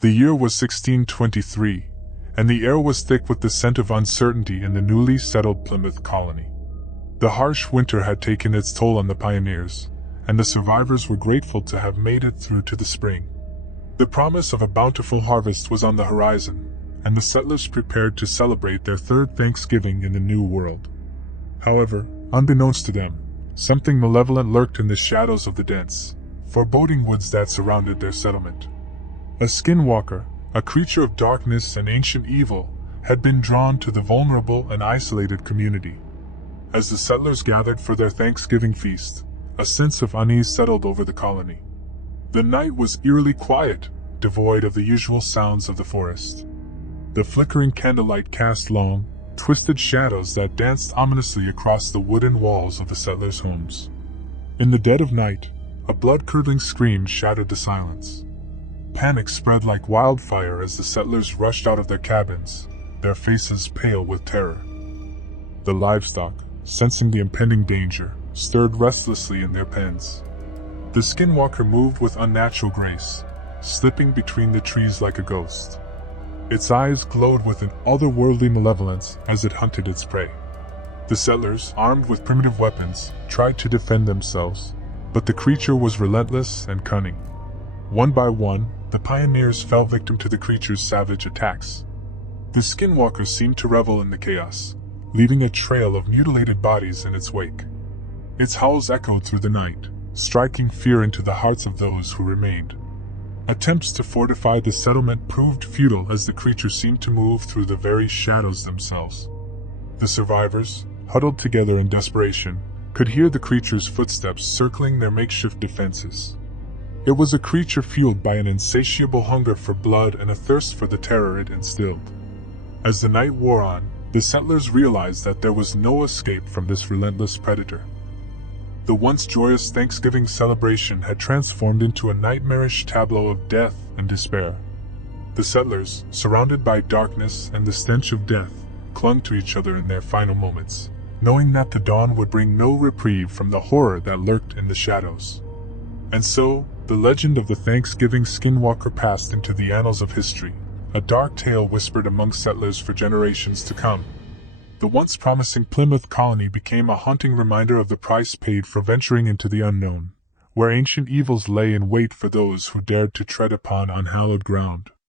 The year was 1623, and the air was thick with the scent of uncertainty in the newly settled Plymouth colony. The harsh winter had taken its toll on the pioneers, and the survivors were grateful to have made it through to the spring. The promise of a bountiful harvest was on the horizon, and the settlers prepared to celebrate their third Thanksgiving in the New World. However, unbeknownst to them, something malevolent lurked in the shadows of the dense, foreboding woods that surrounded their settlement. A skinwalker, a creature of darkness and ancient evil, had been drawn to the vulnerable and isolated community. As the settlers gathered for their Thanksgiving feast, a sense of unease settled over the colony. The night was eerily quiet, devoid of the usual sounds of the forest. The flickering candlelight cast long, twisted shadows that danced ominously across the wooden walls of the settlers' homes. In the dead of night, a blood-curdling scream shattered the silence. Panic spread like wildfire as the settlers rushed out of their cabins, their faces pale with terror. The livestock, sensing the impending danger, stirred restlessly in their pens. The skinwalker moved with unnatural grace, slipping between the trees like a ghost. Its eyes glowed with an otherworldly malevolence as it hunted its prey. The settlers, armed with primitive weapons, tried to defend themselves, but the creature was relentless and cunning. One by one, the pioneers fell victim to the creature's savage attacks. The skinwalker seemed to revel in the chaos, leaving a trail of mutilated bodies in its wake. Its howls echoed through the night, striking fear into the hearts of those who remained. Attempts to fortify the settlement proved futile as the creature seemed to move through the very shadows themselves. The survivors, huddled together in desperation, could hear the creature's footsteps circling their makeshift defenses. It was a creature fueled by an insatiable hunger for blood and a thirst for the terror it instilled. As the night wore on, the settlers realized that there was no escape from this relentless predator. The once joyous Thanksgiving celebration had transformed into a nightmarish tableau of death and despair. The settlers, surrounded by darkness and the stench of death, clung to each other in their final moments, knowing that the dawn would bring no reprieve from the horror that lurked in the shadows. And so, the legend of the Thanksgiving skinwalker passed into the annals of history, a dark tale whispered among settlers for generations to come. The once promising Plymouth colony became a haunting reminder of the price paid for venturing into the unknown, where ancient evils lay in wait for those who dared to tread upon unhallowed ground.